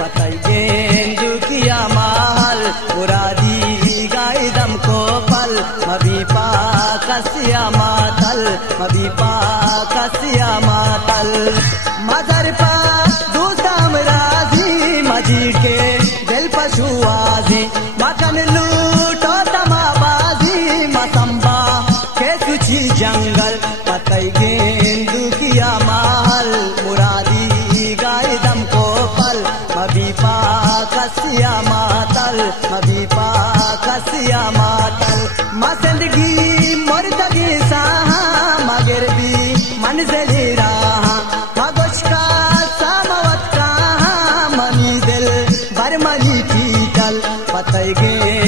पतई गेंदू किया माल मुरादी गाय दम को पल मभी पा कसिया मातल मभी पा कसिया मातल मदर पा दूसम राजी मजी के दिल पशुआजी मकन लूटो तमाबाजी मसंबा के तुझी जंगल पतई गेंदू किया माल मुरादी गाय दम को पल मभी पा कसिया मातल मभी पा कसिया मातल मसंदगी मुर्दगी साहा मगर भी मंजिल रहा मगोश का सामवत का मनी दिल बरमनी पीतल पतई गे